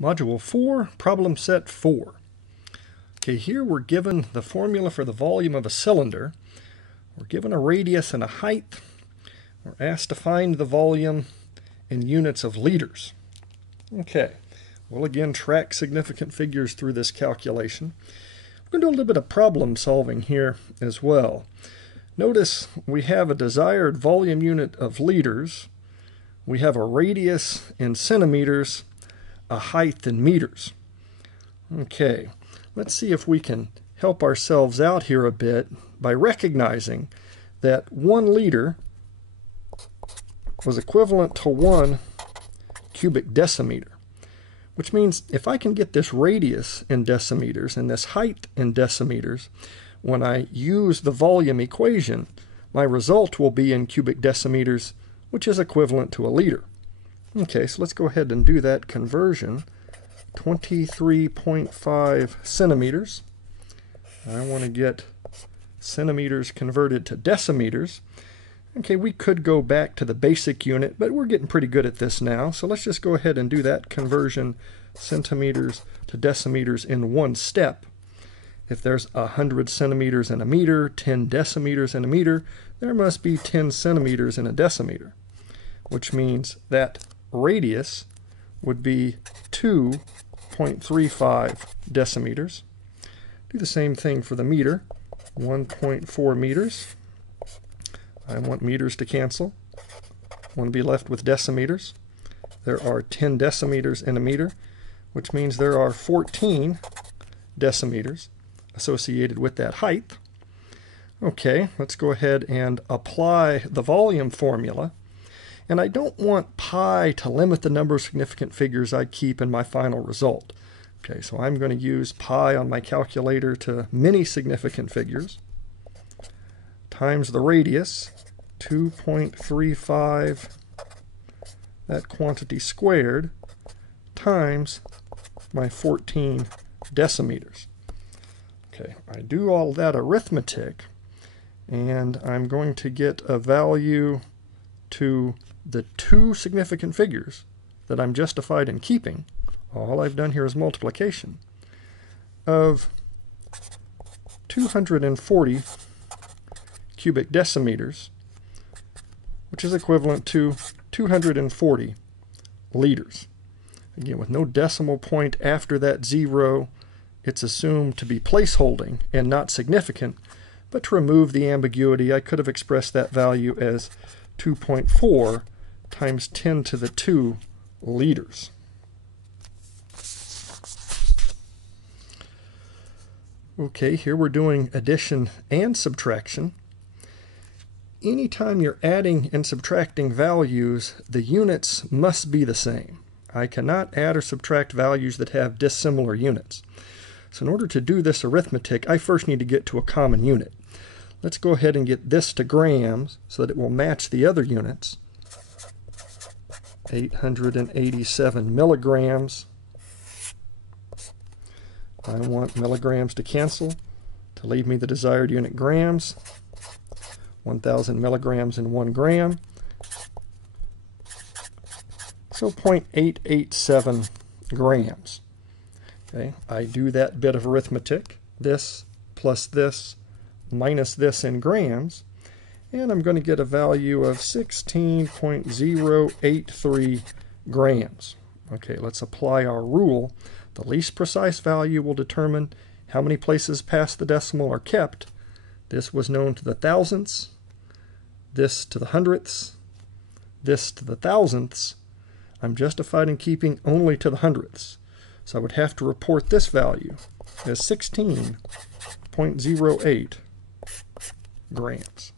Module 4, problem set 4. Okay, here we're given the formula for the volume of a cylinder. We're given a radius and a height. We're asked to find the volume in units of liters. Okay, we'll again track significant figures through this calculation. We're going to do a little bit of problem solving here as well. Notice we have a desired volume unit of liters. We have a radius in centimeters, a height in meters. Okay, let's see if we can help ourselves out here a bit by recognizing that 1 liter was equivalent to 1 cubic decimeter, which means if I can get this radius in decimeters and this height in decimeters, when I use the volume equation, my result will be in cubic decimeters, which is equivalent to a liter. Okay, so let's go ahead and do that conversion. 23.5 centimeters. I want to get centimeters converted to decimeters. Okay, we could go back to the basic unit, but we're getting pretty good at this now. So let's just go ahead and do that conversion, centimeters to decimeters, in one step. If there's 100 centimeters in a meter, 10 decimeters in a meter, there must be 10 centimeters in a decimeter, which means that radius would be 2.35 decimeters. Do the same thing for the meter, 1.4 meters. I want meters to cancel. I want to be left with decimeters. There are 10 decimeters in a meter, which means there are 14 decimeters associated with that height. Okay, let's go ahead and apply the volume formula. And I don't want pi to limit the number of significant figures I keep in my final result. Okay, so I'm going to use pi on my calculator to many significant figures, times the radius, 2.35, that quantity squared, times my 14 decimeters. Okay, I do all that arithmetic, and I'm going to get a value to the 2 significant figures that I'm justified in keeping. All I've done here is multiplication of 240 cubic decimeters, which is equivalent to 240 liters. Again, with no decimal point after that 0, it's assumed to be placeholding and not significant, but to remove the ambiguity, I could have expressed that value as 2.4 times 10 to the 2 liters. Okay, here we're doing addition and subtraction. Anytime you're adding and subtracting values, the units must be the same. I cannot add or subtract values that have dissimilar units. So in order to do this arithmetic, I first need to get to a common unit. Let's go ahead and get this to grams so that it will match the other units. 887 milligrams. I want milligrams to cancel to leave me the desired unit grams. 1,000 milligrams in 1 gram. So 0.887 grams. Okay, I do that bit of arithmetic. This plus this minus this in grams, and I'm going to get a value of 16.083 grams. Okay, let's apply our rule. The least precise value will determine how many places past the decimal are kept. This was known to the thousandths, this to the hundredths, this to the thousandths. I'm justified in keeping only to the hundredths. So I would have to report this value as 16.08 grams.